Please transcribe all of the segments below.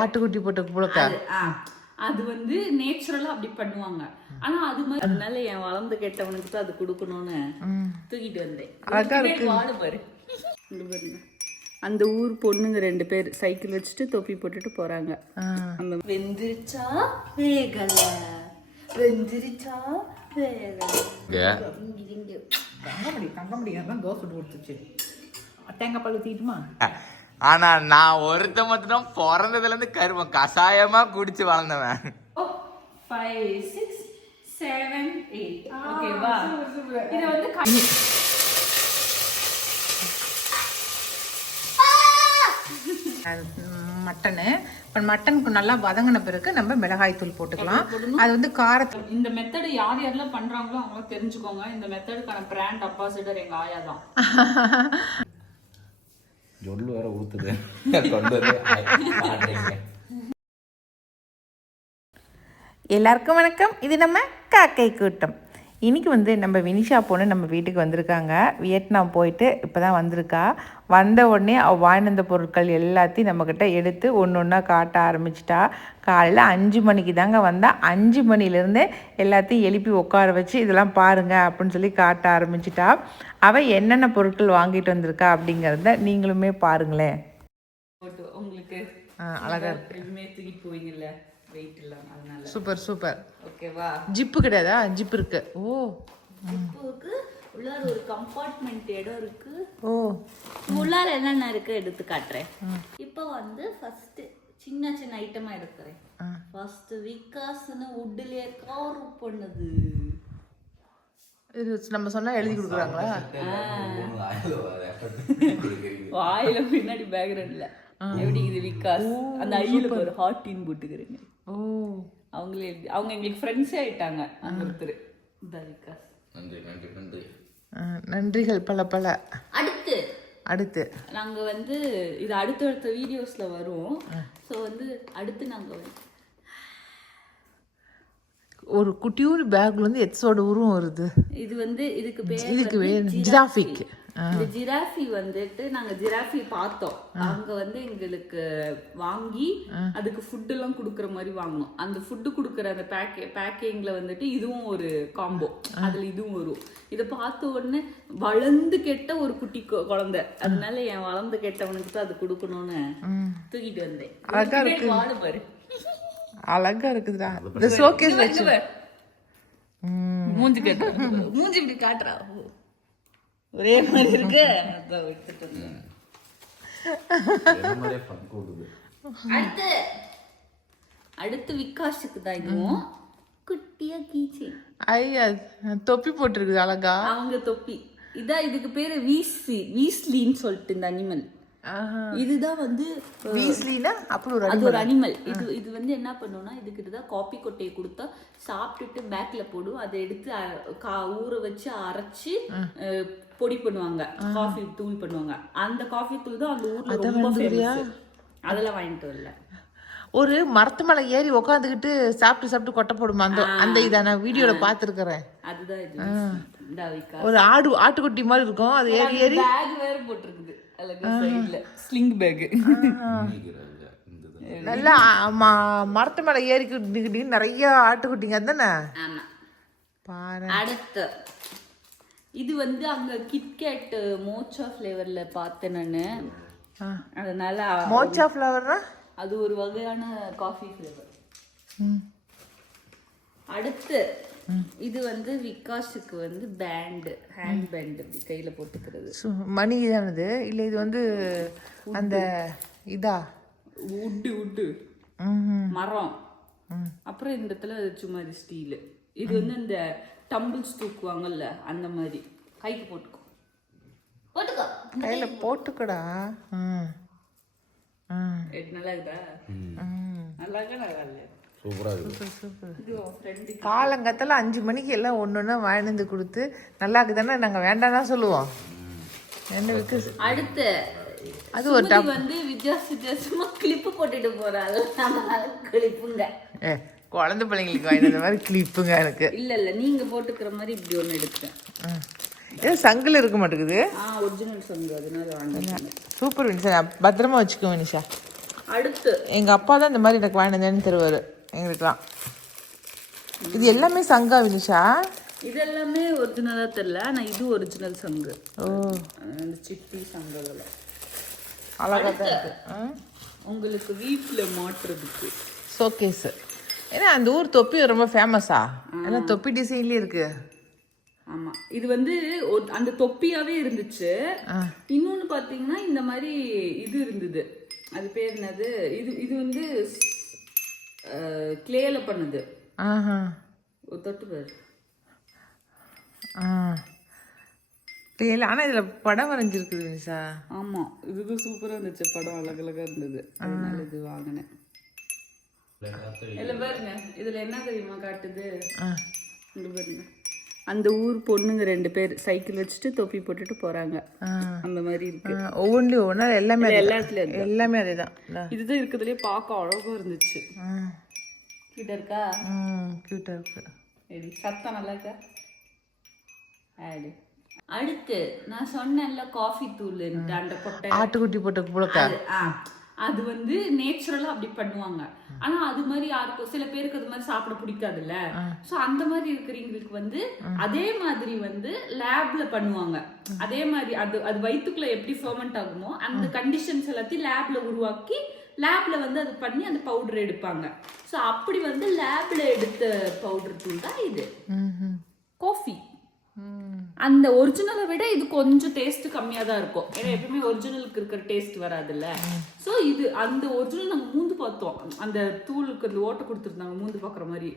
ஆட்டுக்குட்டி போட்ட புழுக்கா அது வந்து நேச்சுரலா அப்படி பண்ணுவாங்க. ஆனா அது மாதிரி அதனால என் வளர்ந்து கேட்டவனுக்கு தான் அது கொடுக்கணும்னு தூக்கிட்டு வந்தேன். வாழை பாரு, அந்த ஊர் பொண்ணுங்க 2 பேர் சைக்கிள் வச்சுட்டு தொப்பி போட்டுட்டு போறாங்க. அந்த வெந்திருச்சா வேகல, வெந்திருச்சா வேகல. தங்க முடியாது தோசை கொடுத்துச்சு. தேங்காய் பால் ஊத்திட்டுமா? ஆனா நான் ஒருத்த மட்டும் பிறந்ததுல இருந்து கருவம் கஷாயமா குடிச்சு வளர்ந்தவன். 5 6 7 8 ஓகேவா? இது வந்து மட்டனு. இப்போ மட்டனுக்கு நல்லா வதங்கின பிறகு நம்ம மிளகாய் தூள் போட்டுக்கலாம். அது வந்து காரத்தில் இந்த மெத்தடு யார் யாரெல்லாம் பண்றாங்களோ அவங்க தெரிஞ்சுக்கோங்க. இந்த மெத்தடுக்கான பிராண்ட் அம்பாசிடர் எங்க ஆயா தான். ஜொல்லு வேற ஊத்துது கொண்டு வந்து. எல்லாருக்கும் வணக்கம். இது நம்ம காக்கை கூட்டம். இன்றைக்கி வந்து நம்ம வினிஷா பொண்ணு நம்ம வீட்டுக்கு வந்திருக்காங்க. வியட்நாம் போயிட்டு இப்போ தான் வந்திருக்கா. வந்த உடனே அவள் வாங்கின பொருட்கள் எல்லாத்தையும் நம்மக்கிட்ட எடுத்து ஒன்று ஒன்றா காட்ட ஆரம்பிச்சிட்டா. காலையில் 5 மணிக்கு தாங்க வந்தால் 5 மணிலேருந்தே எல்லாத்தையும் எழுப்பி உட்கார வச்சு இதெல்லாம் பாருங்கள் அப்படின்னு சொல்லி காட்ட ஆரம்பிச்சிட்டா. அவள் என்னென்ன பொருட்கள் வாங்கிட்டு வந்திருக்கா அப்படிங்கிறத நீங்களுமே பாருங்களேன். உங்களுக்கு அழகாக இருக்கு. தூக்கிட்டு போவீங்கல்ல வெயிட் இல்லாம, அதனால சூப்பர் சூப்பர். ஓகேவா? ஜிப்பு கிடையாதா? ஜிப் இருக்கு. ஓ, ஜிப்புக்கு உள்ளார ஒரு கம்பார்ட்மெண்ட் இடம் இருக்கு. ஓ, உள்ளார என்னென்ன இருக்கு எடுத்து காட்டுறேன். இப்போ வந்து ஃபர்ஸ்ட் சின்ன சின்ன ஐட்டமா எடுக்கிறேன். ஃபர்ஸ்ட் விகாஸ்னு வுட்லயே கார் பண்ணுது. இது நம்ம சொன்னா எழுதி கொடுக்குறாங்களா? வாயில பின்னாடி பேக்ரவுண்ட்ல எப்படி இது விகாஸ் அந்த ஐயில ஒரு ஹார்ட்டின் போட்டுக்கிறேங்க. ஓ, அவங்க எங்களுக்கு ஃப்ரெண்ட்ஸே ஆயிட்டாங்க. அங்க ஒருத்தர் இந்த விகாஸ். நன்றி நன்றி நன்றி. நன்றிகள் பல பல. அடுத்து நாங்க வந்து இது அடுத்தடுத்த வீடியோஸ்ல வரும். ஸோ வந்து அடுத்து நாங்க ஒரு குட்டியூர் பேக்ல இருந்து எக்ஸோட உருவம் வருது. இது வந்து இதுக்கு ஜிராஃபிக். இந்த ஜிராஃபி வந்துட்டு நாங்க ஜிராஃபி பார்த்தோம். அங்க வந்து எங்களுக்கு வாங்கி அதுக்கு ஃபுட் எல்லாம் குடுக்கற மாதிரி வாங்கணும். அந்த ஃபுட்டு குடுக்கற அந்த பேக்கிங்ல வந்துட்டு இதுவும் ஒரு காம்போ. அதுல இதுவும் வரும். இதை பார்த்த உடனே வளர்ந்து கெட்ட ஒரு குட்டி குழந்தை, அதனால என் வளர்ந்து கெட்டவனுக்கு தான் அது கொடுக்கணும்னு தூக்கிட்டு வந்தேன். வாழை பாரு, அழகா இருக்குதுடா. இந்த ஷோகேஸ் வச்சு மூஞ்சி கேட்டு மூஞ்சி இப்படி காட்டுறா, ஒரே மாதிரி இருக்கு. அடுத்து விகாஷுக்கு தான் இதுவும் குட்டியா கீச்சு. ஐயா தொப்பி போட்டிருக்குது அழகா. அவங்க தொப்பி இதான். இதுக்கு பேரு வீஸ்லின்னு சொல்லிட்டு இந்த அனிமல். இதுதான் வந்து அது ஒரு அனிமல். இது வந்து என்ன பண்ணும்னா இதுக்கிட்டதான் காபி கொட்டையை கொடுத்தா சாப்பிட்டுட்டு பேக்ல போடும். அதை எடுத்து ஊற வச்சு அரைச்சு பொடி பண்ணுவாங்க, காஃபி தூள் பண்ணுவாங்க. அந்த காஃபி தூள் தான் அந்த ஊர்ல ரொம்ப ஃபேமஸ். அதெல்லாம் வாங்கிட்டு வரல. ஒரு மரத்து மேல ஏறி உட்காந்துக்கிட்டு சாப்பிட்டு கொட்டை போடுமா அந்த இதை நான் வீடியோல பாத்துருக்கிறேன். அதுதான் இது. ஒரு ஆட்டுக்குட்டி மாதிரி இருக்கும். அது ஏறி ஏறி பேக் வேற போட்டிருக்குது சைடுல, ஸ்லிங் பேக். நல்லா மரத்து மேல ஏறிக்கிட்டு நிறைய ஆட்டுக்குட்டிங்க தானே. பாரு. அடுத்து இது வந்து அங்க கிட்கேட் மோச்சா ஃபிளேவர்ல பார்த்தேன் நானு. அதனால மோச்சா ஃபிளவர்னா அது ஒரு வகையான காஃபி ஃபிளேவர். அடுத்து இது வந்து விகாஷுக்கு வந்து பேண்ட், ஹேண்ட் பேண்ட் இப்படி கையில போட்டுக்கிறது. மணி தானது இல்ல? இது வந்து அந்த இதா உட்டு மரம். அப்புறம் இந்த இடத்துல சும்மா ஸ்டீல். இது வந்து இந்த டம்பிள்ஸ் தூக்குவாங்கல்ல அந்த மாதிரி. கைக்கு போட்டுக்கோ கையில போட்டுக்கடா. நல்லா இருக்குதா? நல்லா இருக்கா? நல்லா இல்லையா? காலங்கத்தில் 5 மணிக்கு எல்லாம் ஒன்னொன்னு வாங்கிட்டு கொடுத்து நல்லா இருக்குதானே நாங்க வேண்டாம்னா சொல்லுவோம். அடுத்து அது ஒரு வந்து வித்தியாசமா கிளிப்பு போட்டுட்டு போறாள். கிளிப்புங்க குழந்தை பிள்ளைங்களுக்கு வாங்கின மாதிரி கிளிப்புங்க. எனக்கு இல்ல நீங்க போட்டுக்கிற மாதிரி இப்படி ஒண்ணு எடுத்தேன். ஏதோ சங்கில் இருக்க மாட்டேங்குது. ஒரிஜினல் சங்கு, அதனால வாங்கினேன். சூப்பர் வினிஷா, பத்திரமா வச்சுக்கோ வினிஷா. அடுத்து எங்கள் அப்பா தான் இந்த மாதிரி எனக்கு வாங்கினேன்னு தருவார் எங்களுக்குலாம். இது எல்லாமே சங்கா வினிஷா? இதெல்லாமே ஒரிஜினலாக தெரியல, ஆனால் இது ஒரிஜினல் சங்கு. ஓ, அந்த சிப்பி சங்குகள் அழகாக தான் இருக்கு. உங்களுக்கு வீட்டில் மாட்டுறதுக்கு ஷோகேஸு. ஏன்னா அந்த ஊர் தொப்பி ரொம்ப ஃபேமஸா? ஏன்னா தொப்பி டிசைன்லேயே இருக்கு. ஆமாம், இது வந்து அந்த தொப்பியாகவே இருந்துச்சு. இன்னொன்று பார்த்தீங்கன்னா இந்த மாதிரி இது இருந்தது, அது பேர் என்னது, இது வந்து கிளேல பண்ணுது. ஒரு தொட்டு பேர் தெரியல. ஆனால் இதில் படம் வரைஞ்சிருக்குது நிஷா. ஆமாம், இது சூப்பராக இருந்துச்சு, படம் அழகழகாக இருந்தது, அதனால இது வாங்கினேன். இல்லை பாருங்க, இதில் என்ன தெரியுமா காட்டுது, இங்க பாருங்க, அந்த ஊர் பொண்ணுங்க 2 பேர் சைக்கிள் வச்சுட்டு தொப்பி போட்டுட்டு போறாங்க, அந்த மாதிரி இருக்கு. ஒவ்வொன்றிலும் ஒவ்வொன்றா எல்லாமே எல்லா இடத்துலயும் எல்லாமே அதே தான். இதுதான் இருக்கிறதுலே பார்க்க அழகாக இருந்துச்சு. கிட்ட இருக்கா? கியூட்டாக இருக்கு. எடி சத்தம் நல்லா இருக்கா? ஆடு. அடுத்து நான் சொன்னேன்ல காஃபி தூள், அந்த கொட்டை ஆட்டுக்குட்டி போட்ட புழக்கா, அது வந்து நேச்சுரலா அப்படி பண்ணுவாங்க. ஆனா அது மாதிரி யாருக்கும் சில பேருக்கு அது மாதிரி சாப்பிட பிடிக்காதுல்ல. சோ அந்த மாதிரி இருக்கிறவங்களுக்கு வந்து அதே மாதிரி வந்து லேப்ல பண்ணுவாங்க. அதே மாதிரி அது வயிற்றுக்குள்ள எப்படி ஃபெர்மெண்ட் ஆகுமோ அந்த கண்டிஷன்ஸ் எல்லாத்தையும் லேப்ல உருவாக்கி லேப்ல வந்து அது பண்ணி அந்த பவுடர் எடுப்பாங்க. ஸோ அப்படி வந்து லேப்ல எடுத்த பவுடர் தூள் தான் இது காஃபி. அந்த ஒரிஜினலை விட இது கொஞ்சம் டேஸ்ட் கம்மியாக தான் இருக்கும். ஏன்னா எப்பவுமே ஒரிஜினலுக்கு இருக்கிற டேஸ்ட் வராதுல்ல. ஸோ இது அந்த ஒரிஜினல் நாங்கள் மூந்து பார்த்தோம், அந்த தூளுக்கு அந்த ஓட்டை கொடுத்துருந்தாங்க மூந்து பார்க்குற மாதிரி.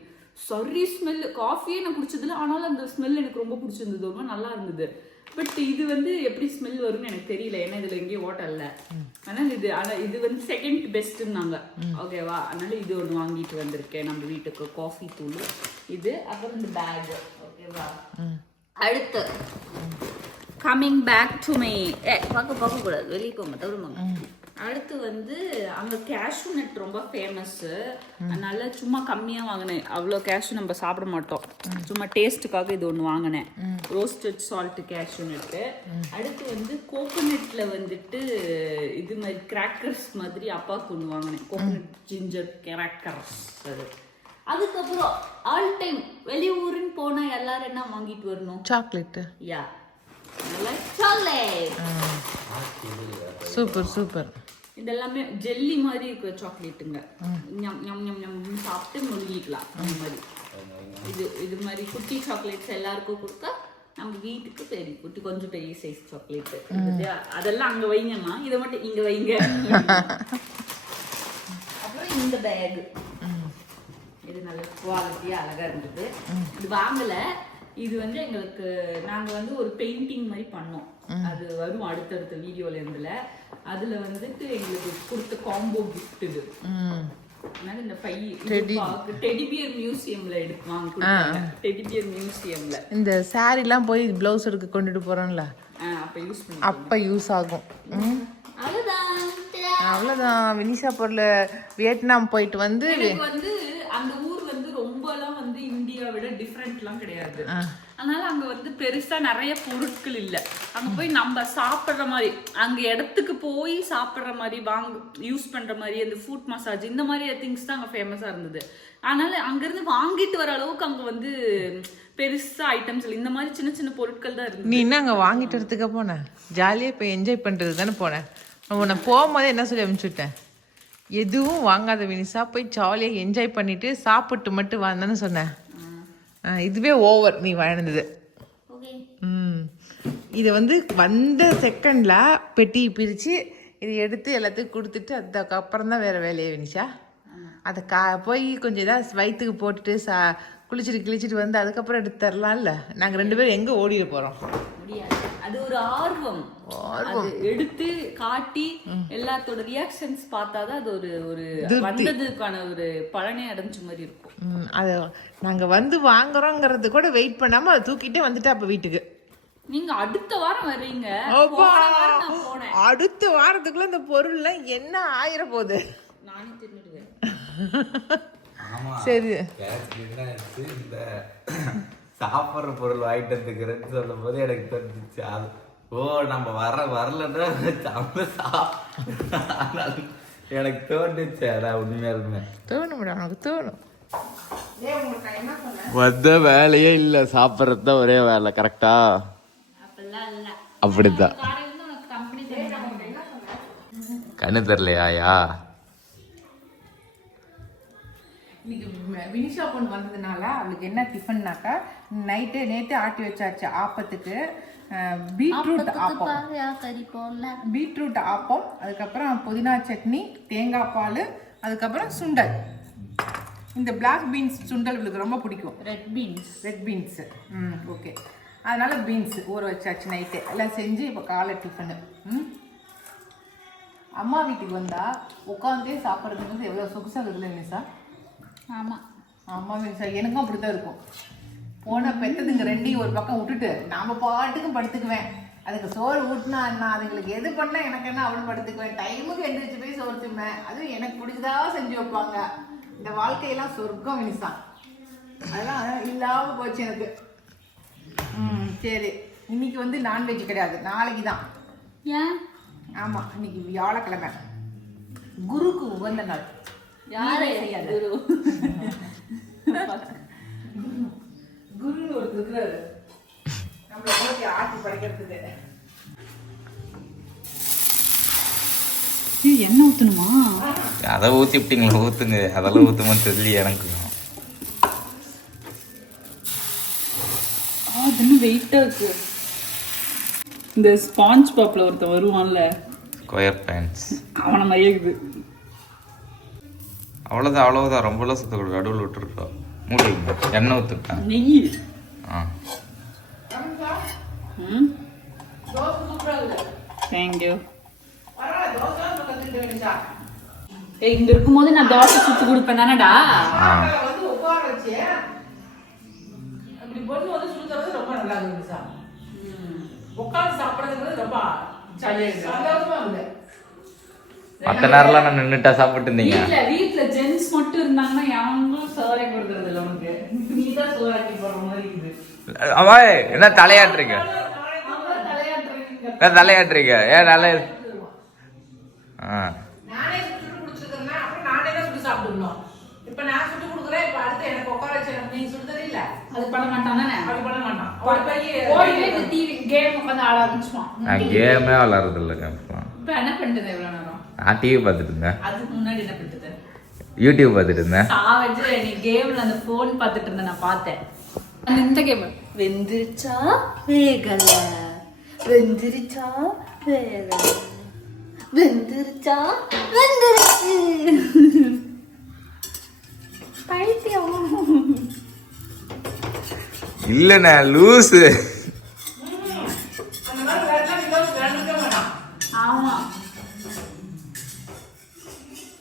சரி ஸ்மெல், காஃபியே நான் குடிச்சதில்ல, ஆனாலும் அந்த ஸ்மெல் எனக்கு ரொம்ப பிடிச்சிருந்தது, ரொம்ப நல்லா இருந்தது. பட் இது வந்து எப்படி ஸ்மெல் வரும்னு எனக்கு தெரியல, ஏன்னா இதில் எங்கேயும் ஓட்டை இல்லை. ஆனால் இது வந்து செகண்ட் பெஸ்ட்டுன்னாங்க. ஓகேவா, அதனால இது ஒன்று வாங்கிட்டு வந்திருக்கேன் நம்ம வீட்டுக்கு, காஃபி தூள் இது. அப்புறம் இந்த பேக். ஓகேவா, அடுத்து கம்மிங் பேக் டு மை பார்க்க கூடாது, வெளியே போங்க தவிரமாங்க. அடுத்து வந்து அங்கே கேஷ்யூ நட் ரொம்ப ஃபேமஸ்ஸு, அதனால சும்மா கம்மியாக வாங்கினேன். அவ்வளோ கேஷ்யூ நம்ம சாப்பிட மாட்டோம், சும்மா டேஸ்ட்டுக்காக இது ஒன்று வாங்கினேன், ரோஸ்டட் சால்ட் கேஷ்யூ நட்டு. அடுத்து வந்து கோகோனட்டில் வந்துட்டு இது மாதிரி கிராக்கர்ஸ் மாதிரி அப்பாவுக்கு ஒன்று வாங்கினேன், கோகோனட் ஜிஞ்சர் கிராக்கர்ஸ். அதுக்கப்புறம் ஆல் டைம் வெளியூருன்னு போனால் எல்லாரும் என்ன வாங்கிட்டு வரணும்? சாக்லேட்டு. யா, நல்லா சாக்லேட். Super super. இதெல்லாமே ஜெல்லி மாதிரி இருக்கிற சாக்லேட்டுங்க, ஞம் ஞம் ஞம் ஞம் சாப்பிட்டு முழுகிக்கலாம். அந்த மாதிரி இது மாதிரி குட்டி சாக்லேட்ஸ் எல்லாருக்கும் கொடுத்தா நம்ம வீட்டுக்கு பெரிய குட்டி கொஞ்சம் பெரிய சைஸ் சாக்லேட்டு. அதெல்லாம் அங்கே வைங்கம்மா, இதை மட்டும் இங்கே வைங்க. அப்புறம் இந்த பேகு, இது நல்ல குவாலிட்டியாக அழகாக இருந்தது. இது வாங்கலை, இது வந்து எங்களுக்கு நாங்கள் வந்து ஒரு பெயிண்டிங் மாதிரி பண்ணோம், அது வரும் அடுத்தடுத்த வீடியோல இருந்துல. அதில் வந்துட்டு எங்களுக்கு கொடுத்த காம்போ கிஃப்ட் இது. அதனால இந்த டெடிபியர் மியூசியம்ல எடுப்பாங்க, டெடிபியர் மியூசியம்ல இந்த சாரிலாம் போய் ப்ளவுஸ் எடுக்க கொண்டுட்டு போகிறோம்ல, அப்போ யூஸ் ஆகும். அவ்வளோதான். வினிஷா பொருள் வியட்நாம் போயிட்டு வந்து அந்த ஊர் வந்து ரொம்பலாம் வந்து இந்தியா விட டிஃப்ரெண்ட்லாம் கிடையாது. அதனால அங்க வந்து பெருசா நிறைய பொருட்கள் இல்லை. அங்க போய் நம்ம சாப்பிட்ற மாதிரி, அங்க இடத்துக்கு போய் சாப்பிட்ற மாதிரி, யூஸ் பண்ற மாதிரி அந்த ஃபுட் மசாஜ் இந்த மாதிரி திங்ஸ் தான் அங்க ஃபேமஸா இருந்தது. அதனால அங்கிருந்து வாங்கிட்டு வர அளவுக்கு அங்க வந்து பெருசா ஐட்டம்ஸ் இல்லை, இந்த மாதிரி சின்ன சின்ன பொருட்கள் தான் இருந்தது. நீ என்ன அங்கே வாங்கிட்டு வரதுக்கு போனேன், ஜாலியாக இப்போ என்ஜாய் பண்ணுறது தானே போனேன். உன்னை போகும்போதே என்ன சொல்லி அனுப்பிச்சுட்டேன், எதுவும் வாங்காத வினிஷா, போய் ஜாலியாக என்ஜாய் பண்ணிட்டு சாப்பிட்டு மட்டும் வாந்தானு சொன்னேன். இதுவே ஓவர் நீ வாழ்ந்தது. இதை வந்து வந்த செகண்டில் பெட்டி பிரித்து இதை எடுத்து எல்லாத்தையும் கொடுத்துட்டு அதுக்கப்புறம் தான் வேறு வேலையை வினிஷா. அதை போய் கொஞ்சம் இதாக வயிற்றுக்கு போட்டுட்டு குளிச்சுட்டு வந்து அதுக்கப்புறம் எடுத்து தரலாம்ல. நாங்கள் 2 பேரும் எங்கே ஓடிட போகிறோம்? அது ஒரு ஆர்வம், எடுத்து காட்டி எல்லாத்தோட ரியாக்ஷன்ஸ் பார்த்தாதான் அது ஒரு வந்ததுக்கான ஒரு பலனே அடைஞ்ச மாதிரி இருக்கும். அது நாங்கள் வந்து வாங்குறோங்கிறது கூட வெயிட் பண்ணாமல் அதை தூக்கிட்டே வந்துட்டு அப்போ வீட்டுக்கு. நீங்க அடுத்த வாரம் வர்றீங்க, அடுத்த வாரத்துக்குள்ள இந்த பொருள்லாம் என்ன ஆயிர போகுது, நானும் தின்னுடுவேன். சரி, இந்த சாப்பிட்ற பொருள் வாங்கிட்டு வந்துக்கிறேன்னு சொல்லும் போது எனக்கு தெரிஞ்சிச்சு, அது ஓ நம்ம வரலன்னா எனக்கு தோணுச்சேடா உண்மையாலுமே. தோணும் உனக்கு தோணும். உங்களுக்கு நான் என்ன சொன்னேன்? வந்த வேலையே இல்ல, சாப்பிட்றது தான் ஒரே வேலை. கரெக்டா? அப்படிலாம் இல்ல, அப்படித்தான். காலையில இருந்து உனக்கு கம்பெனி கண்ணு தெரியலையா? இன்னைக்கு வினிஷா பொண்ணு வந்ததுனால அவளுக்கு என்ன டிஃபன்னாக்கா, நேற்று ஆட்டி வச்சாச்சு ஆப்பத்துக்கு பீட்ரூட் ஆப்பம். பீட்ரூட் ஆப்பம், அதுக்கப்புறம் புதினா சட்னி, தேங்காய் பால், அதுக்கப்புறம் சுண்டல். இந்த பிளாக் பீன்ஸ் சுண்டல் இவளுக்கு ரொம்ப பிடிக்கும். Red beans. ஓகே. அதனால பீன்ஸ் ஊற வச்சாச்சு நைட்டு. எல்லாம் செஞ்சு இப்போ காலை டிஃபனு. அம்மா வீட்டுக்கு வந்தால் உட்காந்தே சாப்பிட்றதுக்கு வந்து எவ்வளோ சொகுசாக இருக்குல்ல நிஷா? ஆமாம் அம்மா நிஷா எனக்கும் அப்படி தான் இருக்கும். போன பெற்றதுங்க ரெண்டையும் ஒரு பக்கம் விட்டுட்டு நாம் பாட்டுக்கும் படுத்துக்குவேன். அதுக்கு சோறு ஊட்டினா அண்ணா, அதுங்களுக்கு எது பண்ணால் எனக்கு என்ன அவனு படுத்துக்குவேன். டைமுக்கு எந்திரிச்சு போய் சோறு திம்பேன். அதுவும் எனக்கு பிடிச்சதா செஞ்சு வைப்பாங்க. இந்த வாழ்க்கையெல்லாம் சொர்க்கம் நிஷா. அதெல்லாம் இல்லாமல் போச்சு எனக்கு. சரி, இன்னைக்கு வந்து நான்வெஜ் கிடையாது, நாளைக்கு தான். ஏன்? ஆமாம், இன்னைக்கு வியாழக்கிழமை, குருக்கு உகந்த நாள். யாரே குரு? குருன்னு ஒருத்தர் இருக்கிறாரு நம்மளை நோக்கி ஆட்டி படைக்கிறதுக்கு. என்ன ஊற்றணுமா? அதை ஊற்றி விட்டீங்களா? ஊற்றுங்க. அதெல்லாம் ஊற்றுமான்னு தெரியல எனக்கு. அது வெயிட்டாக இருக்கு. இந்த ஸ்பாஞ்ச் பாப்ல ஒருத்தன் வருவான்ல, ஸ்கொயர் பேண்ட்ஸ், அவனை மாதிரியே இருக்குது. அவ்வளோதான். ரொம்பலாம் சுத்தக்கூடாது. நடுவில் விட்டுருக்கோம். மூடிங்க. எண்ணெய் ஊற்றுட்டேன். நெய். தேங்க்யூ. இங்க இருக்கும்போது நான் தோசை சுத்து கொடுப்பேன் தானடா. உட்கார வச்சு அப்படி பொண்ணு வந்து சுடுறது ரொம்ப நல்லா இருக்கு சார். உட்காந்து சாப்பிட்றதுங்கிறது ரொம்ப சந்தோஷமா இருக்கு. மற்ற நேரம்லாம் நான் நின்றுட்டா சாப்பிட்டு இருந்தீங்க. வீட்டுல ஜென்ஸ் மட்டும் இருந்தாங்கன்னா யாரும் சோறாக்கி கொடுக்கறது இல்லை உனக்கு. நீதான் சோறாக்கி போடுற மாதிரி இருக்குது. ஆமா, என்ன தலையாட்டுறீங்க? தலையாட்டுறீங்க ஏன்? நல்ல நானே சுட்டு கொடுத்துருக்கேன்னா அப்புறம் நானே தான் சுட்டு சாப்பிடணும். இப்ப நான் சுட்டு கொடுக்குறேன். இப்ப அடுத்து எனக்கு உட்கார வச்சு நீங்க சுடுறது இல்ல. அது பண்ண மாட்டான் தானே? அது பண்ண மாட்டான். ஒரு பையன் ஓடிவே இந்த டிவி கேம் உட்காந்து ஆட ஆரம்பிச்சுவான். நான் கேமே விளாட்றது இல்லை. இப்ப என்ன பண்ணிட்டு இவ்வளவு நேரம்? நான் டிவி பார்த்துட்டு இருந்தேன். அதுக்கு முன்னாடி என்ன பண்ணிட்டு? யூடியூப் பார்த்துட்டு இருந்தேன். சாவச்சு நீ கேம்ல அந்த போன் பார்த்துட்டு இருந்த நான் பார்த்தேன். இந்த கேம் வெந்திருச்சா வேகல, வெந்திருச்சா வேகல, வெந்திருச்சா வெந்திருச்சு. பைத்தியம் இல்லண்ணா, லூஸு. அந்த மாதிரி வேறலாம் விளையாட மாட்டான். ஆமா,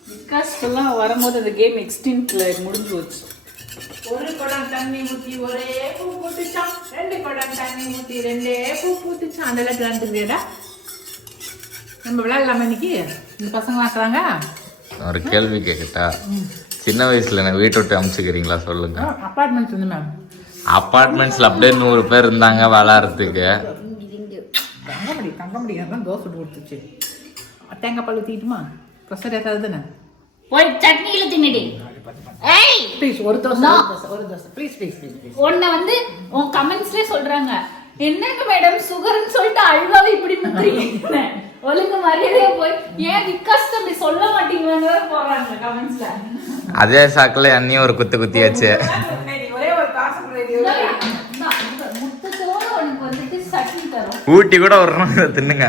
விகாஸ்லாம் வரும்போது அந்த கேம் எக்ஸ்டென்ட்ல முடிஞ்சு போச்சு. ஒரு குடம் தண்ணி ஊற்றி ஒரே பூ பூத்துச்சான், 2 குடம் தண்ணி ஊற்றி 2 பூ பூத்துச்சான். அந்த அளவுக்கு விளாண்டுருக்கியடா. நம்ம விளையாடலாமா இன்னைக்கு? இந்த பசங்க ஆக்குறாங்க. ஒரு கேள்வி கேட்கட்டா? சின்ன வயசுல நான் வீட்டை விட்டு அமுச்சுக்கிறீங்களா சொல்லுங்க. அப்பார்ட்மெண்ட்ஸ் வந்து மேம், அப்பார்ட்மெண்ட்ஸ்ல அப்படியே 100 பேர் இருந்தாங்க விளாட்றதுக்கு. தங்க முடியாது தான் தோசை சுட்டு கொடுத்துச்சு. தேங்காய் பால் ஊற்றிட்டுமா? ப்ரெஷர் ஏதாவது தானே? போய் சட்னியில தின்னுடி. ஏய் ப்ளீஸ் ஒரு தோசை, ப்ளீஸ். உன்னை வந்து உன் கமெண்ட்ஸ்லயே சொல்றாங்க, என்னங்க மேடம் சுகர்னு சொல்லிட்டு அழுவாவே இப்படி முத்துறீங்க. ஒழுங்கு மரியாதையா போய் ஏன் விகாஸ் அப்படி சொல்ல மாட்டீங்களான்னு போடுறாங்க கமெண்ட்ஸ்ல. அதே சாக்குல அண்ணியும் ஒரு குத்தியாச்சு. ஒரே ஒரு காசு முத்தத்தோட உனக்கு வந்துட்டு சட்னி தரும். ஊட்டி கூட ஒரு தின்னுங்க.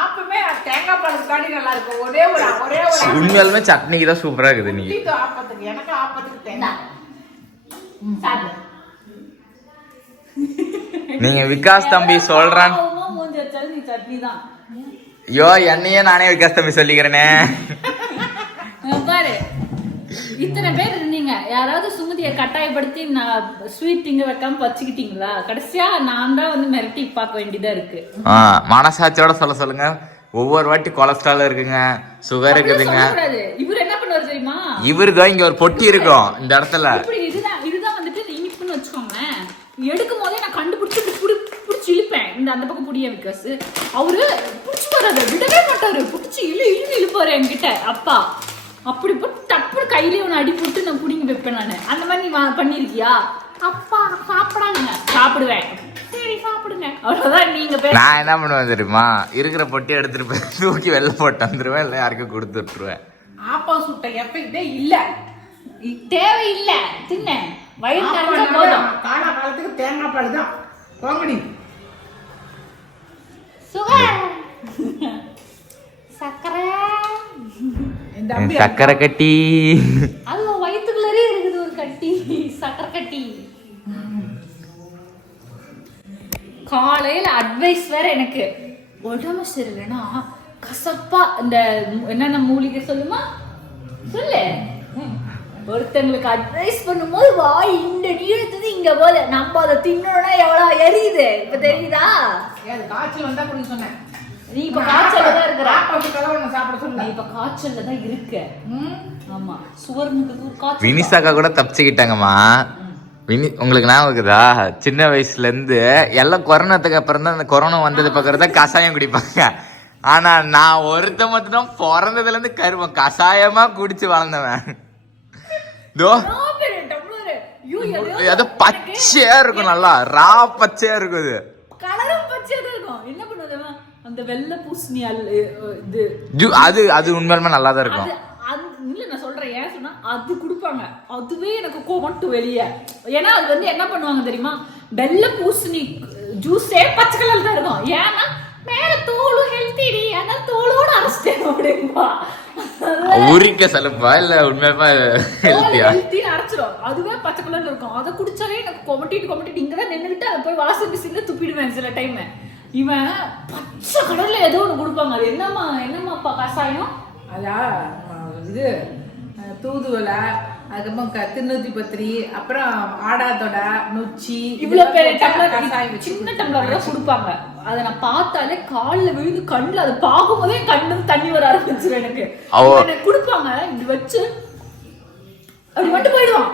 ஆப்பமே தேங்காய் பால் காடி நல்லா இருக்கும். ஒரே ஒரு உண்மையாலுமே சட்னிக்கு தான் சூப்பரா இருக்குது. நீங்க ஆப்பத்துக்கு, எனக்கு ஆப்பத்துக்கு தேங்காய். நீங்க விகாஸ் தம்பி சொல்றான். மூஞ்சி வச்சாலும் நீ சட்னி தான். ஐயோ, என்னையே நானே விகாஸ் தம்பி சொல்லிக்கிறேனே. பாரு, இத்தனை பேர் இருந்தீங்க, யாராவது சுமதியை கட்டாயப்படுத்தி நான் ஸ்வீட் திங்க வைக்காம வச்சுக்கிட்டீங்களா? கடைசியா நான் தான் வந்து மிரட்டி பார்க்க வேண்டியதா இருக்கு. மனசாட்சியோட சொல்லுங்க. ஒவ்வொரு வாட்டி கொலஸ்ட்ரால் இருக்குங்க, சுகர் இருக்குதுங்க. இவர் என்ன பண்ணுவாரு தெரியுமா? இவருக்கு இங்க ஒரு பொட்டி இருக்கும் இந்த இடத்துல. இதுதான் வந்துட்டு இனிப்புன்னு வச்சுக்கோங்களேன். எடுக்கும் போதே நான் கண்டுபிடிச்சு புடிச்சு இழுப்பேன். இந்த அந்த பக்கம் புடிய விகாஸ் அவரு புடிச்சு மாட்டாரு, அதை விடவே மாட்டாரு. பிடிச்சி இழுப்பாரு என்கிட்ட அப்பா. அப்படி போட்டு டப்பு கையிலே ஒன்று அடி போட்டு நான் புடிங்கி வைப்பேன் நான். அந்த மாதிரி நீ பண்ணிருக்கியா? அப்பா சாப்பிடாங்க. சாப்பிடுவேன். சரி சாப்பிடுங்க, அவ்வளவுதான். நீங்க நான் என்ன பண்ணுவேன் தெரியுமா, இருக்கிற பொட்டி எடுத்துட்டு போய் தூக்கி வெளில போட்டு வந்துருவேன், இல்லை யாருக்கும் கொடுத்து விட்டுருவேன். ஆப்பா சுட்ட எஃபெக்டே இல்ல, தேவையில்லை. தின்ன வயிறு நிறைஞ்சா போதும். காலத்துக்கு தேங்காய் பால் தான் வாங்கடி. சுகர் சக்கரை சக்கரை கட்டி அது வயிற்றுக்குள்ளே இருக்குது ஒரு கட்டி, சக்கரை கட்டி. காலையில அட்வைஸ் வேற எனக்கு, உடம்பு சரியில்லைன்னா கசப்பா இந்த என்னென்ன மூலிகை சொல்லுமா சொல்லு. ஒருத்தங்களுக்கு அட்வைஸ் பண்ணும்போது வாய் இந்த நீளத்துது இங்க போல, நம்ம அதை தின்னோம்னா எவ்வளவு எரியுது இப்ப தெரியுதா? காய்ச்சல் வந்தா குடிக்க சொன்னேன். நீ இப்ப காய்ச்சல்ல தான் இருக்கிற. சாப்பிட சொல்ல. நீ இப்ப காய்ச்சல்ல தான் இருக்க. ஆமா, சுவர்னுக்கு காய்ச்சல். வினிசாக்கா கூட தப்பிச்சுக்கிட்டாங்கம்மா. உங்களுக்கு ஞாபகம் இருக்குதா, சின்ன வயசுல இருந்து எல்லாம் கொரோனாத்துக்கு அப்புறம் தான், அந்த கொரோனா வந்தது பக்கறத கஷாயம் குடிப்பாங்க. ஆனா நான் ஒருத்த மட்டும் பிறந்ததுல இருந்து கருவம் கஷாயமா குடிச்சு வளர்ந்தவன். அது பச்சையா இருக்கும், நல்லா ரா பச்சையா இருக்குது. கலரும் பச்சையா இருக்கும். என்ன பண்ணுவா அந்த வெள்ளை பூசணி அது அது உண்மையிலுமே நல்லா தான் இருக்கும். இல்ல நான் சொல்றேன், ஏன் சொன்னா அது குடுப்பாங்க. அதுவே எனக்கு கோமட்டு வெளியே. ஏன்னா அது வந்து என்ன பண்ணுவாங்க தெரியுமா, வெள்ளை பூசணி ஜூஸே பச்சை கலர்ல தான் இருக்கும். ஏன்னா மேல தோலும் ஹெல்த்தி, ஆனா தோலோட அரைச்சிட்டேன் அப்படின்பா. உரிக்க சலுப்பா இல்ல உண்மையா ஹெல்த்தின்னு அரைச்சிடும். அதுவே பச்சை கலர்ல இருக்கும். அதை குடிச்சாலே எனக்கு கொமட்டிட்டு இங்கதான் நின்றுட்டு அதை போய் வாசல் பிசில துப்பிடுவேன் சில டைம். இவன் பச்சை கலர்ல ஏதோ ஒண்ணு கொடுப்பாங்க. அது என்னம்மாப்பா கஷாயம்? அதான் இது தூதுவலை, அதுக்கப்புறம் திருநூத்தி பத்திரி, அப்புறம் ஆடாத்தோட நொச்சி, இவ்வளவு பெரிய டம்ளர், சின்ன டம்ளர்ல கொடுப்பாங்க. அதை நான் பார்த்தாலே காலில் விழுந்து கண்ணுல அது பார்க்கும்போதே கண்ணு தண்ணி வர ஆரம்பிச்சிடும் எனக்கு. கொடுப்பாங்க இப்படி வச்சு அப்படி மட்டும் போயிடுவான்.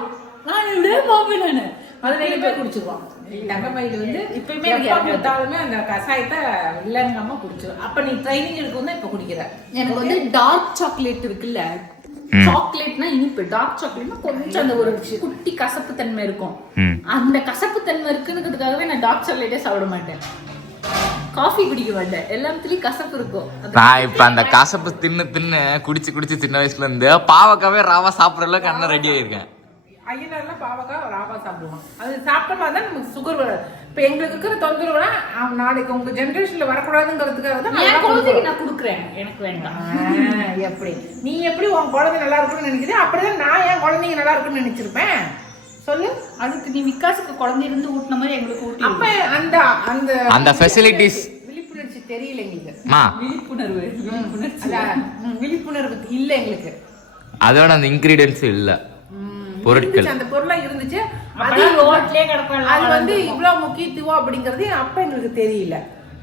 நான் இப்படியே பார்ப்பேன். நானு அதை நிறைய பேர் குடிச்சிருவான். தங்கமயில வந்து இப்பயுமே கொடுத்தாலுமே அந்த கஷாயத்தை இல்லைங்காம குடிச்சிடும். அப்ப நீ ட்ரைனிங் எடுக்கும் தான் இப்ப குடிக்கிற. எனக்கு வந்து டார்க் சாக்லேட் இருக்குல்ல, சாக்லேட்னா இனிப்பு, டார்க் சாக்லேட்னா கொஞ்சம் அந்த ஒரு குட்டி கசப்பு தன்மை இருக்கும். அந்த கசப்பு தன்மை இருக்குன்றதுக்காகவே நான் டார்க் சாக்லேட்டே சாப்பிட மாட்டேன், காஃபி குடிக்க மாட்டேன். எல்லாத்துலயும் கசப்பு இருக்கும். நான் இப்ப அந்த கசப்பு தின்னு குடிச்சு சின்ன வயசுல இருந்து பாவக்காவே ராவா சாப்பிடுற அளவுக்கு அண்ணன் ரெடி ஆயிருக்கேன். ஐயனார்லாம் பாவக்காய் ராவா சாப்பிடுவான். அது சாப்பிட்டோம்னா தான் நமக்கு சுகர் வராது. இப்ப எங்களுக்கு இருக்கிற தொந்தரவுனா நாளைக்கு உங்க ஜெனரேஷன்ல வரக்கூடாதுங்கிறதுக்காக தான் என் குழந்தைக்கு நான் கொடுக்குறேன். எனக்கு வேண்டாம். எப்படி நீ எப்படி உன் குழந்தை நல்லா இருக்குன்னு நினைக்கிறேன், அப்படிதான் நான் என் குழந்தைங்க நல்லா இருக்குன்னு நினைச்சிருப்பேன். சொல்லு. அதுக்கு நீ விகாசுக்கு குழந்தை இருந்து ஊட்டின மாதிரி எங்களுக்கு ஊட்டி. அப்ப அந்த அந்த அந்த ஃபெசிலிட்டிஸ் விழிப்புணர்ச்சி தெரியல எங்களுக்கு. விழிப்புணர்வு இல்ல எங்களுக்கு. அதோட அந்த இன்கிரீடியன்ஸ் இல்ல, பொருட்கள் அந்த பொருளா இருந்துச்சு. அது வந்து இவ்வளவு முக்கியத்துவம் அப்படிங்கறது அப்ப எங்களுக்கு தெரியல.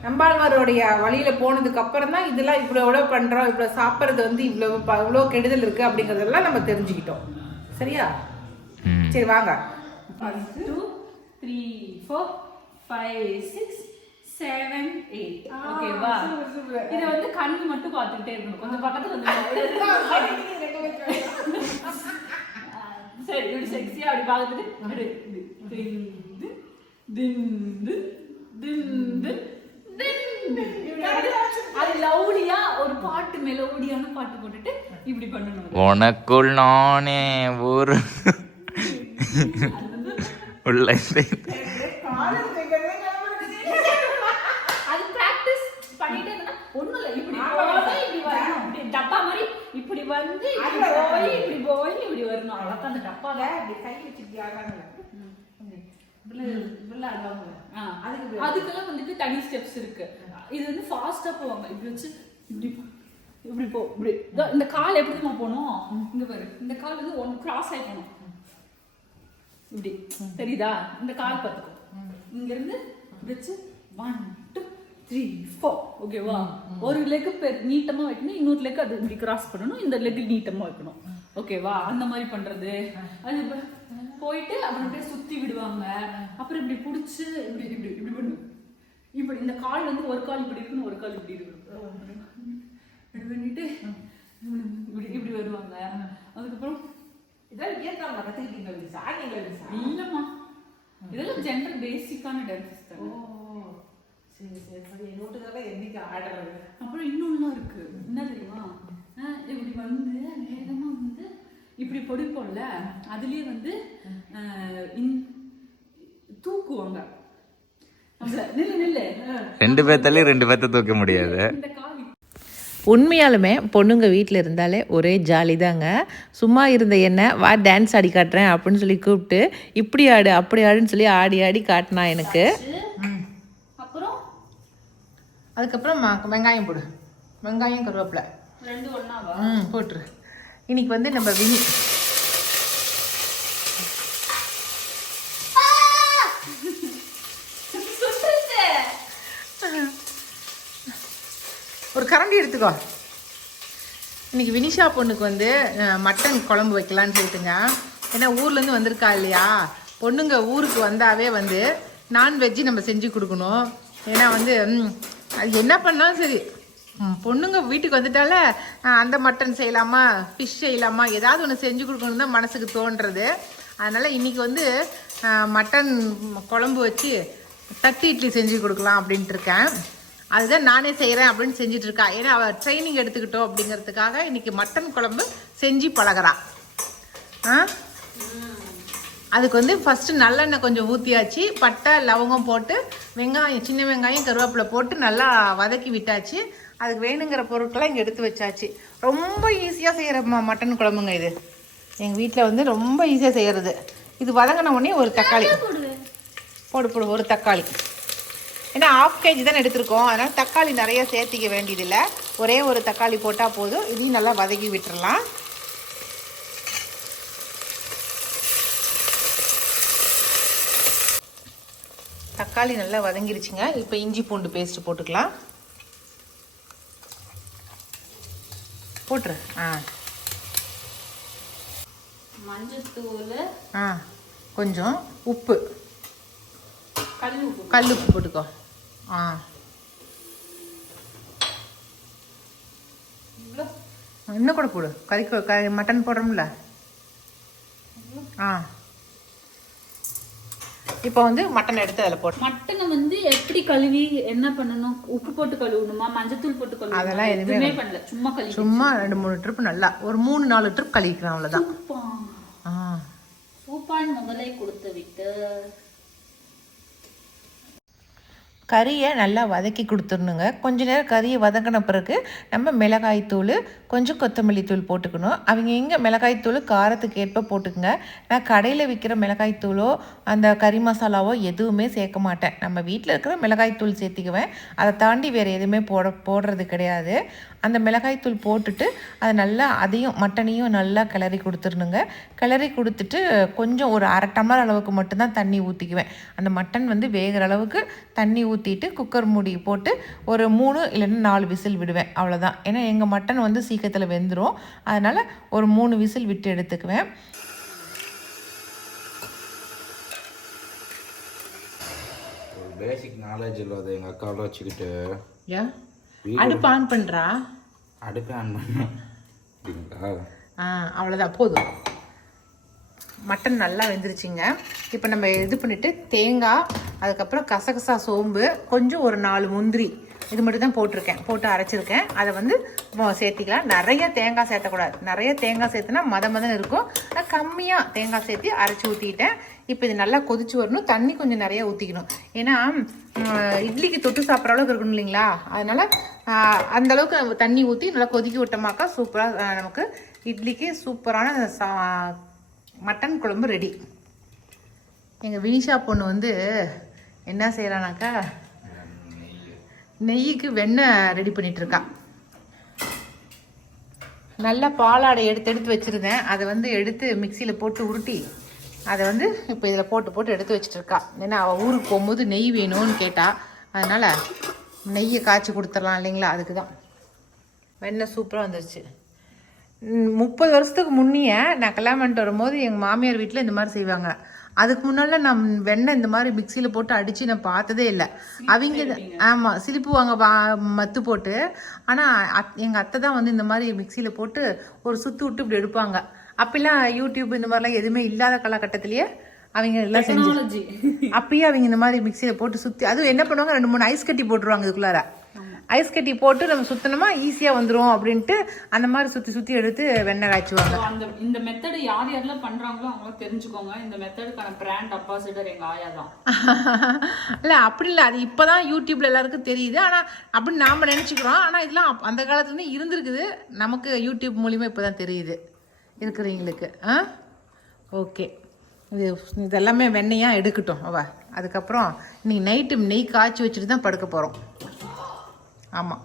நம்பாழ்வாரோடைய வழியில போனதுக்கு அப்புறம் தான் இதெல்லாம் இவ்வளவு பண்றோம், இவ்வளவு சாப்பிடுறது வந்து இவ்வளவு கெடுதல் இருக்கு அப்படிங்கறதெல்லாம் நம்ம தெரிஞ்சுக்கிட்டோம். சரியா? சரி வாங்க. 1 2 3 4 5 6 7 8. ஓகேவா? இத வந்து கண்ணு மட்டும் பார்த்துட்டே இருக்கணும். கொஞ்சம் பக்கத்துல வந்து சரி இப்படி செக்ஸியா அப்படி பார்த்துட்டு அது லவுடியா ஒரு பாட்டு மெலோடியான பாட்டு போட்டுட்டு இப்படி பண்ணணும். உனக்குள் நானே ஒரு உள்ள அது பிராக்டிஸ் பண்ணிட்டே இருந்தா ஒண்ணும் இல்ல. இப்படி இப்படி வரணும், இப்படி டப்பா மாதிரி இப்படி வந்து இப்படி போய் இப்படி வரணும். அவ்வளவுதான். அந்த டப்பால இப்படி கை வச்சு ஆகாங்க. அதுக்கெல்லாம் வந்துட்டு தனி ஸ்டெப்ஸ் இருக்கு. இது வந்து ஃபாஸ்டா போவாங்க. இப்படி வச்சு இப்படி இப்படி போ, இப்படி இந்த கால் எப்படி நம்ம போனோம், இங்க பாரு, இந்த கால் வந்து ஒன் கிராஸ் ஆகி போனோம் இப்படி, தெரியுதா? இந்த கால் பார்த்துக்கோ. இங்க இருந்து வச்சு 1 2 3 4. ஓகேவா? ஒரு லெக் நீட்டமா வைக்கணும், இன்னொரு லெக் அது இப்படி கிராஸ் பண்ணணும், இந்த லெக் நீட்டமா வைக்கணும். ஓகேவா? அந்த மாதிரி பண்றது. அது போயிட்டு அப்புறம் அப்படியே சுத்தி விடுவாங்க. அப்புறம் இப்படி பிடிச்சி இப்படி இப்படி இப்படி பண்ணும். இப்படி இந்த கால் வந்து ஒரு கால் இப்படி இருக்கணும், ஒரு கால் இப்படி இருக்கணும். இப்படி பண்ணிட்டு இப்படி வருவாங்க. அதுக்கப்புறம் இதெல்லாம் வியட்நாம்ல கற்றுக்கிட்டீங்களா வினிஷா? ஆடிங்களா வினிஷா? இல்லைம்மா, இதெல்லாம் ஜென்ரல் பேசிக்கான டான்ஸஸ் தானே. சரி சரி சரி, எங்கள் வீட்டுக்காரங்க என்னைக்கு ஆடுறது. அப்புறம் இன்னொன்னுலாம் இருக்கு, என்ன தெரியுமா? இப்படி வந்து வேகமா வந்து இப்படி பொடிப்போம்ல, அதுலயே வந்து தூக்குவாங்க நம்மள. நில்லு நில்லு, 2 பேர்த்தாலே 2 பேர்த்த தூக்க முடியாது. இந்த கால் உண்மையாலுமே பொண்ணுங்க வீட்டில் இருந்தாலே ஒரே ஜாலி தாங்க. சும்மா இருந்த என்ன வா டான்ஸ் ஆடி காட்டுறேன் அப்படின்னு சொல்லி கூப்பிட்டு இப்படி ஆடு அப்படி ஆடுன்னு சொல்லி ஆடி ஆடி காட்டினா எனக்கு. அப்புறம் அதுக்கப்புறம் வெங்காயம் போடு, வெங்காயம் கருவேப்பிலை 2 ஒண்ணாவா? போட்டுரு. இன்னைக்கு வந்து நம்ம வினி ஒரு கரண்டி எடுத்துக்கோ. இன்னைக்கு வினிஷா பொண்ணுக்கு வந்து மட்டன் குழம்பு வைக்கலான்னு சொல்லிட்டுங்க. ஏன்னா ஊர்லேருந்து வந்திருக்கா இல்லையா, பொண்ணுங்க ஊருக்கு வந்தாவே வந்து நான்வெஜ்ஜு நம்ம செஞ்சு கொடுக்கணும். ஏன்னா வந்து அது என்ன பண்ணாலும் சரி, பொண்ணுங்க வீட்டுக்கு வந்துட்டால அந்த மட்டன் செய்யலாமா ஃபிஷ் செய்யலாமா ஏதாவது ஒன்று செஞ்சு கொடுக்கணும் தான் மனசுக்கு தோன்றது. அதனால் இன்றைக்கி வந்து மட்டன் குழம்பு வச்சு தட்டி இட்லி செஞ்சு கொடுக்கலாம் அப்படின்ட்டு இருக்கேன். அதுதான் நானே செய்கிறேன் அப்படின்னு செஞ்சிட்ருக்கா. ஏன்னா அவள் ட்ரைனிங் எடுத்துக்கிட்டோம் அப்படிங்கிறதுக்காக இன்றைக்கி மட்டன் குழம்பு செஞ்சு பழகிறான். அதுக்கு வந்து ஃபஸ்ட்டு நல்லெண்ணெய் கொஞ்சம் ஊற்றியாச்சு, பட்டை லவங்கம் போட்டு வெங்காயம் சின்ன வெங்காயம் கருவேப்பிலை போட்டு நல்லா வதக்கி விட்டாச்சு. அதுக்கு வேணுங்கிற பொருட்களை இங்கே எடுத்து வச்சாச்சு. ரொம்ப ஈஸியாக செய்கிற மட்டன் குழம்புங்க இது. எங்கள் வீட்டில் வந்து ரொம்ப ஈஸியாக செய்கிறது. இது வதங்கின உடனே ஒரு தக்காளி போடு, ஒரு தக்காளி. ஏன்னா 1/2 kg தான் எடுத்திருக்கோம், அதனால் தக்காளி நிறைய சேர்த்திக்க வேண்டியதில்லை. ஒரே ஒரு தக்காளி போட்டால் போதும். இதையும் நல்லா வதக்கி விட்டுறலாம். தக்காளி நல்லா வதங்கிருச்சுங்க. இப்போ இஞ்சி பூண்டு பேஸ்ட் போட்டுக்கலாம். போட்டுரு. மஞ்சத்தூள், கொஞ்சம் உப்பு, கல் உப்பு போட்டுக்கோ. இன்னும் கூட போடு, கறி மட்டன் போடுறோம்ல. இப்போ வந்து மட்டன் எடுத்து அதில் போட்டு, மட்டனை வந்து எப்படி கழுவி என்ன பண்ணணும்? உப்பு போட்டு கழுவணுமா, மஞ்சத்தூள் போட்டு கழுவணும்? அதெல்லாம் எதுவுமே பண்ணல, சும்மா கழுவி, சும்மா 2-3 ட்ரிப் நல்லா ஒரு 3-4 ட்ரிப் கழுவிக்கிறேன், அவ்வளோதான். சூப்பான் முதலை கொடுத்து விட்டு கறியை நல்லா வதக்கி கொடுத்துடணுங்க. கொஞ்ச நேரம் கறியை வதங்கின பிறகு நம்ம மிளகாய்த்தூள் கொஞ்சம் கொத்தமல்லி தூள் போட்டுக்கணும். அவங்க எங்கே மிளகாய்த்தூள் காரத்துக்கு ஏற்ப போட்டுக்குங்க. நான் கடையில் விற்கிற மிளகாய்த்தூளோ அந்த கறி மசாலாவோ எதுவுமே சேர்க்க மாட்டேன். நம்ம வீட்டில் இருக்கிற மிளகாய்த்தூள் சேர்த்திக்குவேன். அதை தாண்டி வேறு எதுவுமே போடுறது கிடையாது. அந்த மிளகாய்த்தூள் போட்டுட்டு அதை நல்லா அதையும் மட்டனையும் நல்லா கிளறி கொடுத்துடணுங்க. கிளறி கொடுத்துட்டு கொஞ்சம் ஒரு 1/2 டம்ளர் அளவுக்கு மட்டும்தான் தண்ணி ஊற்றிக்குவேன். அந்த மட்டன் வந்து வேகிற அளவுக்கு தண்ணி ஊற்றிட்டு குக்கர் மூடி போட்டு ஒரு 3 இல்லைன்னா 4 விசில் விடுவேன், அவ்வளோதான். ஏன்னா எங்கள் மட்டன் வந்து சீக்கிரத்தில் வெந்துடும். அதனால் ஒரு 3 விசில் விட்டு எடுத்துக்குவேன். பேசிக் நாலேஜ் இல்லாத எங்கள் அக்காவில் வச்சுக்கிட்டு ஏன் அடுப்பு ஆன் பண்ணுறா? அடுப்பு ஆன் பண்ணா அவ்வளோதான், போதும். மட்டன் நல்லா வெந்துருச்சுங்க. இப்போ நம்ம இது பண்ணிவிட்டு தேங்காய், அதுக்கப்புறம் கசகசா, சோம்பு, கொஞ்சம் ஒரு 4 முந்திரி, இது மட்டும் தான் போட்டு அரைச்சிருக்கேன். அதை வந்து சேர்த்திக்கலாம். நிறைய தேங்காய் சேர்த்தக்கூடாது. நிறைய தேங்காய் சேர்த்துனா மதம் இருக்கும். நான் கம்மியாக தேங்காய் சேர்த்து அரைச்சி ஊற்றிட்டேன். இப்போ இது நல்லா கொதிச்சு வரணும். தண்ணி கொஞ்சம் நிறைய ஊற்றிக்கணும். ஏன்னா இட்லிக்கு தொட்டு சாப்பிட்ற அளவுக்கு இருக்கணும் இல்லைங்களா, அதனால் அந்தளவுக்கு தண்ணி ஊற்றி நல்லா கொதிக்க விட்டோமாக்கா சூப்பராக நமக்கு இட்லிக்கு சூப்பரான மட்டன் குழம்பு ரெடி. எங்கள் வினிஷா பொண்ணு வந்து என்ன செய்கிறானாக்கா, நெய்யுக்கு வெண்ணெய் ரெடி பண்ணிகிட்ருக்கா. நல்லா பாலாடை எடுத்து வச்சுருந்தேன். அதை வந்து எடுத்து மிக்சியில் போட்டு உருட்டி அதை வந்து இப்போ இதில் போட்டு எடுத்து வச்சுட்ருக்கா. ஏன்னா அவள் ஊருக்கு போகும்போது நெய் வேணும்னு கேட்டா, அதனால் நெய்யை காய்ச்சி கொடுத்துடலாம் இல்லைங்களா, அதுக்கு தான். வெண்ணெய் சூப்பராக வந்துருச்சு. 30 வருஷத்துக்கு முன்னையே நான் கல்யாணம் பண்ணிட்டு வரும்போது எங்கள் மாமியார் வீட்டில் இந்த மாதிரி செய்வாங்க. அதுக்கு முன்னால நான் வெண்ணெய் இந்த மாதிரி மிக்சியில் போட்டு அடித்து நான் பார்த்ததே இல்லை. அவங்க ஆமாம் சிலிப்புவாங்க மத்து போட்டு. ஆனால் எங்கள் அத்தை தான் வந்து இந்த மாதிரி மிக்சியில் போட்டு ஒரு சுற்று விட்டு இப்படி எடுப்பாங்க. அப்பெல்லாம் யூடியூப் இந்த மாதிரிலாம் எதுவுமே இல்லாத காலகட்டத்திலேயே அவங்க எல்லாம் செஞ்சு அப்பயே அவங்க இந்த மாதிரி மிக்சியில் போட்டு சுற்றி அதுவும் என்ன பண்ணுவாங்க 2-3 ஐஸ் கட்டி போட்டுருவாங்க இதுக்குள்ளார. ஐஸ் கட்டி போட்டு நம்ம சுற்றினோமா ஈஸியாக வந்துடும் அப்படின்ட்டு அந்த மாதிரி சுற்றி எடுத்து வெண்ணெய் காய்ச்சுவாங்க. இந்த மெத்தடு யாரெல்லாம் பண்ணுறாங்களோ அவங்களும் தெரிஞ்சுக்கோங்க. இந்த மெத்தடுக்கான பிராண்ட் அம்பாசிடர் எங்கள் ஆயா தான். இல்லை அப்படி இல்லை, அது இப்போ தான் யூடியூப்ல எல்லாருக்கும் தெரியுது. ஆனால் அப்படின்னு நாம் நினச்சிக்கிறோம். ஆனால் இதெல்லாம் அந்த காலத்துலேருந்து இருந்திருக்குது. நமக்கு யூடியூப் மூலிமா இப்போ தான் தெரியுது இருக்கிறவங்களுக்கு. ஓகே, இதெல்லாமே வெண்ணெயாக எடுக்கட்டும் அவ. அதுக்கப்புறம் இன்னைக்கு நைட்டு நெய் காய்ச்சி வச்சுட்டு தான் படுக்க போகிறோம். ஆமாம்,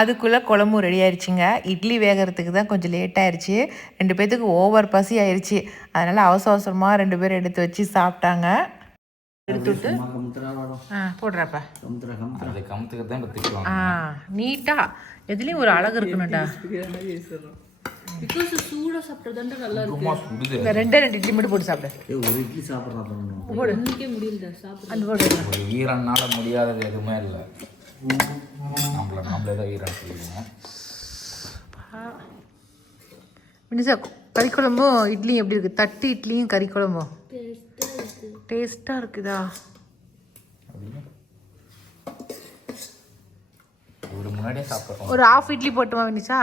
அதுக்குள்ளே குழம்பு ரெடி ஆயிடுச்சுங்க. இட்லி வேகிறதுக்கு தான் கொஞ்சம் லேட் ஆயிடுச்சு. 2 பேர்த்துக்கு ஓவர் பசி ஆயிடுச்சு. அதனால் அவசரமாக 2 பேரும் எடுத்து வச்சு சாப்பிட்டாங்க. எடுத்துட்டு போடுறப்ப நீட்டா எதுலேயும் ஒரு அழகு இருக்கணும்டா. சூடா சாப்பிட்டா நல்லா இருக்கு. இந்த 2 இட்லி மட்டும் போட்டு சாப்பிடு. ஒரு இட்லி சாப்பிட்றேன் முடியல சாப்பிட. ஒரு ஈரனால முடியாதது எதுவுமே இல்லை. நம்மளே தான் ஈரன் சொல்லிடுவோம். மினிசா கறிக்குழம்பும் இட்லியும் எப்படி இருக்குது? தட்டு இட்லியும் கறிக்குழம்பும் டேஸ்ட்டாக இருக்குதா? முன்னாடியே சாப்பிட்றோம். ஒரு ½ இட்லி போட்டுமா வினிஷா?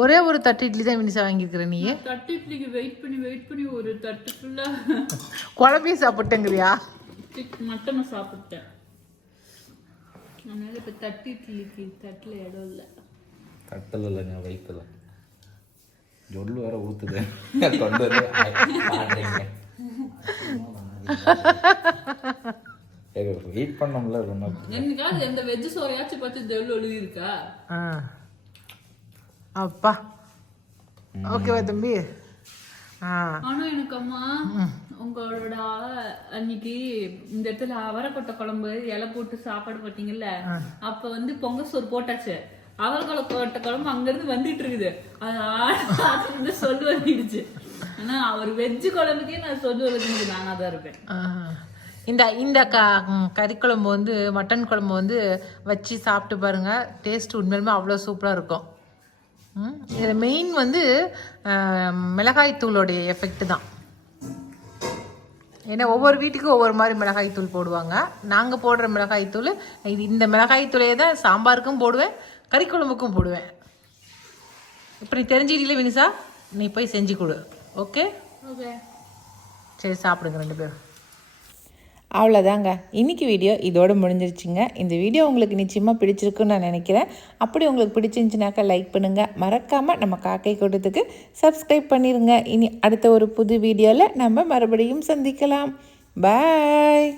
ஒரே ஒரு தட்டு இட்லி தான் வினிஷா வாங்கியிருக்கிற நீ. தட்டு இட்லிக்கு வெயிட் பண்ணி ஒரு தட்டு ஃபுல்லா குழம்பையும் சாப்பிட்டேங்கிறியா? மட்டனை சாப்பிட்டேன். அதனால இப்போ தட்டு இட்லிக்கு தட்டில் இடம் இல்லை. தட்டில் இல்லைங்க, வயிற்றுல ஜொல்லு வேற ஊற்றுது. கொண்டு வந்து வெயிட் பண்ணோம்ல. என்னைக்காவது எந்த வெஜ் சோறையாச்சும் பார்த்து ஜொல்லு எழுதி இருக்கா? அப்பா ஓகேவா தம்பி? ஆனா எனக்கு அம்மா உங்களோட அன்னைக்கு இந்த இடத்துல அவரைக்கொட்டை குழம்பு இலை போட்டு சாப்பாடு போட்டீங்கல்ல, அப்ப வந்து பொங்க சோறு போட்டாச்சு. அவரைக்கொட்டை குழம்பு அங்க இருந்து வந்துட்டு இருக்குது. அது சொல்லு வந்துடுச்சு. ஆனா அவர் வெஜ்ஜு குழம்புக்கே நான் சொல்லு வந்து நானா தான் இருப்பேன். இந்த கறிக்குழம்பு வந்து மட்டன் குழம்பு வந்து வச்சு சாப்பிட்டு பாருங்க. டேஸ்ட் உண்மையிலுமே அவ்வளோ சூப்பராக இருக்கும். இதில் மெயின் வந்து மிளகாய்த்தூளோடைய எஃபெக்ட் தான். ஏன்னா ஒவ்வொரு வீட்டுக்கும் ஒவ்வொரு மாதிரி மிளகாய்த்தூள் போடுவாங்க. நாங்கள் போடுற மிளகாய்த்தூள் இந்த மிளகாய்த்தூளையே தான் சாம்பாருக்கும் போடுவேன், கறிக்குழம்புக்கும் போடுவேன். இப்போ நீ தெரிஞ்சுக்கிட்டே வினிசா, நீ போய் செஞ்சு கொடு. ஓகே ஓகே, சரி சாப்பிடுங்க 2 பேரும். அவ்வளோதாங்க, இன்றைக்கி வீடியோ இதோடு முடிஞ்சிருச்சுங்க. இந்த வீடியோ உங்களுக்கு நிச்சயமாக பிடிச்சிருக்குன்னு நான் நினைக்கிறேன். அப்படி உங்களுக்கு பிடிச்சிருந்துச்சுனாக்கா லைக் பண்ணுங்கள். மறக்காமல் நம்ம காக்கை கூட்டத்துக்கு சப்ஸ்கிரைப் பண்ணிடுங்க. இனி அடுத்த ஒரு புது வீடியோவில் நம்ம மறுபடியும் சந்திக்கலாம். பாய்.